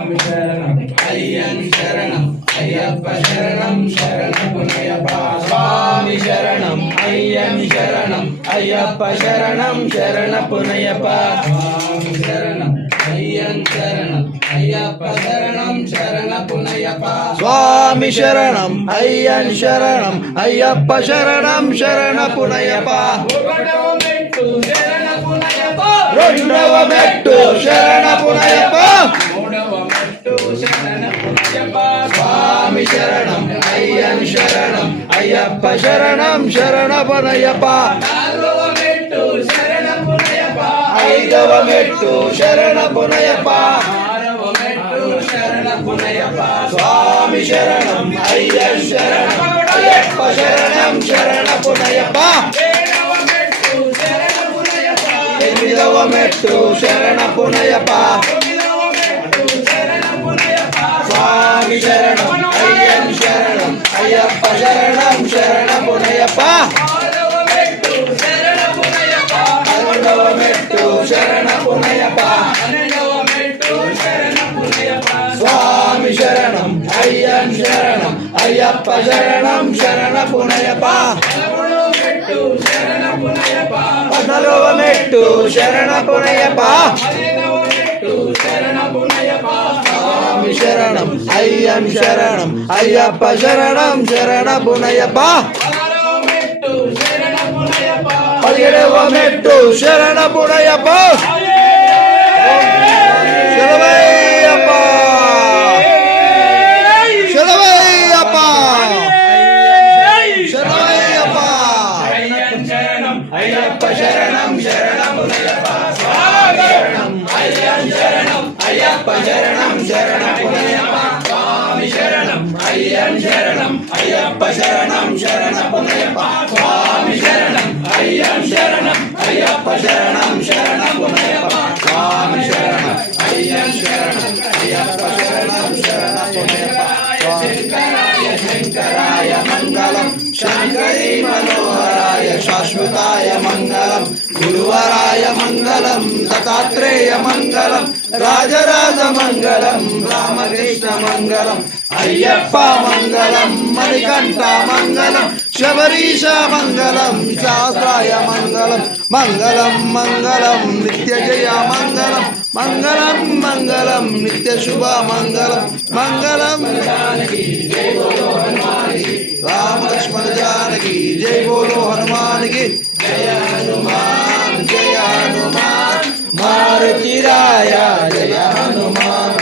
శరణం అయ్యన్ శరణం అయ్యప్ప శరణం శరణపునయ్యప్ప స్వామి శరణం అయ్యన్ శరణం అయ్యప్ప శరణం శరణపునయ్యప్ప స్వామి శరణం అయ్యన్ శరణం అయ్యప్ప శరణం శరణపునయ్యప్ప స్వామి శరణం అయ్యన్ శరణం అయ్యప్ప శరణం శరణపునయ్యప్ప రెండవ మెట్టు శరణపునయ్యప్ప స్వామి శరణం అయ్యన్ శరణం అయ్యప్ప శరణం శరణపునయ్యప్ప ఐదవ మెట్టు శరణపునయ్యప్ప స్వామి శరణం అయ్యన్ శరణం అయ్యప్ప శరణం శరణపునయ్యప్ప ఎనిమిదవ మెట్టు శరణపునయ్యప్ప స్వామి శరణం అయ్యన్ శరణం అయ్యప్ప శరణం శరణపునయ్యప్ప పన్నెండవ మెట్టు శరణపునయ్యప్ప స్వామి శరణం అయ్యన్ శరణం అయ్యప్ప శరణం శరణపునయ్యప్ప పద్నాలుగవ మెట్టు శరణపునయ్యప్ప స్వామి శరణం అయ్యన్ శరణం అయ్యప్ప శరణం శరణపునయ్యప్ప పదిహేడవ మెట్టు శరణపునయ్యప్ప శరణమయ్యప్ప శరణమయ్యప్ప శరణమయ్యప్ప అయ్యప్ప శరణం శరణపునయ్యప్ప శరణం అయ్యన్ శరణం అయ్యప్ప శరణం శరణపునయ్యప్ప స్వామి శరణం అయ్యన్ శరణం అయ్యప్ప శరణం శరణపునయ్యప్ప స్వామి శరణం అయ్యన్ శరణం అయ్యప్ప శరణం శరణపునయ్యప్ప స్వామి శరణం అయ్యన్ శరణం అయ్యప్ప శరణం శరణపునయ్యప్ప శంకరాయ శంకరాయ మంగళం శంకరీ మనోహరాయ శాశ్వతాయ మంగళం గురువరాయ మంగళం దత్తాత్రేయ మంగళం రాజరాజ మంగళం రామకృష్ణ మంగళం అయ్యప్ప మంగళం మణికంఠ మంగళం శబరీష మంగళం శాస్త్రాయ మంగళం మంగళం మంగళం నిత్య జయ మంగళం మంగళం మంగళం నిత్య శుభ మంగళం మంగళం రామ లక్ష్మణ జానకి జై బోలో హనుమానికి జయ హనుమాన్ మారుతి రాయ జయ హనుమాన్